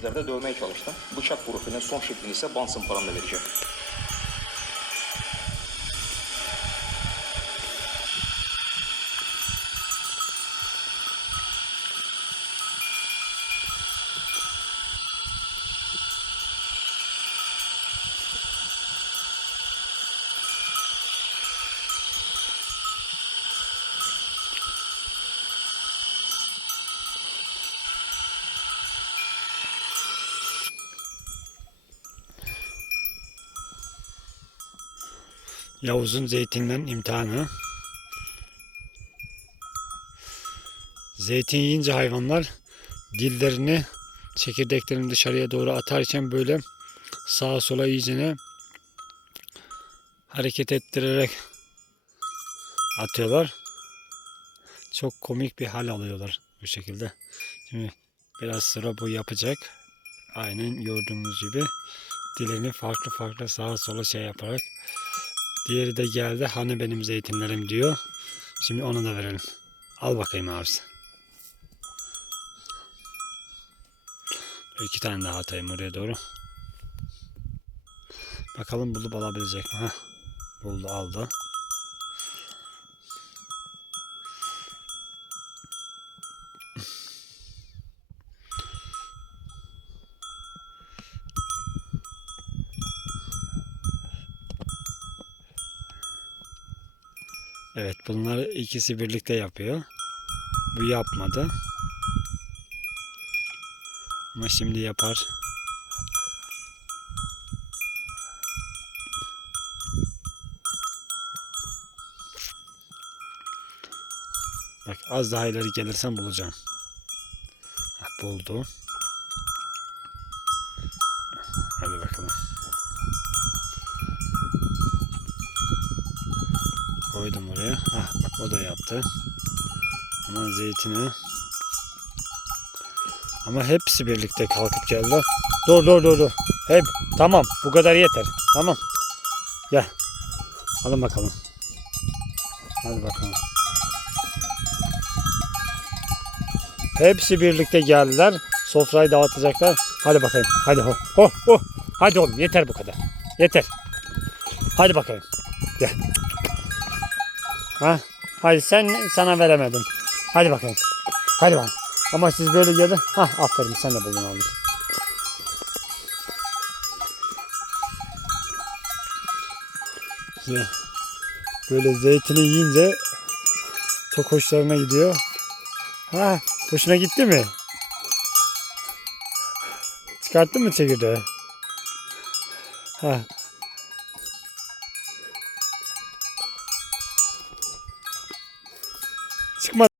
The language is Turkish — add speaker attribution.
Speaker 1: takipçileri de dövmeye çalıştım. Bıçak profilinin son şeklini ise Bunsen paramda vereceğim.
Speaker 2: Yavuz'un zeytinden imtihanı. Zeytin yiyince hayvanlar dillerini, çekirdeklerini dışarıya doğru atarken böyle sağa sola iyicene hareket ettirerek atıyorlar. Çok komik bir hal alıyorlar bu şekilde. Şimdi biraz sıra bu yapacak. Aynen gördüğümüz gibi dilini farklı farklı sağa sola şey yaparak Diğeri de geldi. Hani benim zeytinlerim diyor. Şimdi onu da verelim. Al bakayım abisi. İki tane daha atayım oraya doğru. Bakalım bulup alabilecek mi? Heh. Buldu aldı. Evet bunlar ikisi birlikte yapıyor. Bu yapmadı. Ama şimdi yapar. Bak az daha ileri gelirsen bulacağım. Hah, buldu. Hadi bakalım. Koydum oraya. Ah bak o da yaptı. Ama zeytini. Ama hepsi birlikte kalkıp geldi. Dur dur dur dur. Hep tamam bu kadar yeter. Tamam. Gel. Alın bakalım. Hadi bakalım. Hepsi birlikte geldiler. Sofrayı dağıtacaklar. Hadi bakayım. Hadi ho. Ho ho. Hadi oğlum yeter bu kadar. Yeter. Hadi bakayım. Gel. Ha? Hadi sen sana veremedim. Hadi bakayım. Hadi bakalım. Ama siz böyle geldi. Ha aferin sen de buldun oğlum. Böyle zeytini yiyince çok hoşlarına gidiyor. Ha, hoşuna gitti mi? Çıkarttın mı çekirdeği? Ha, Çıkmaz.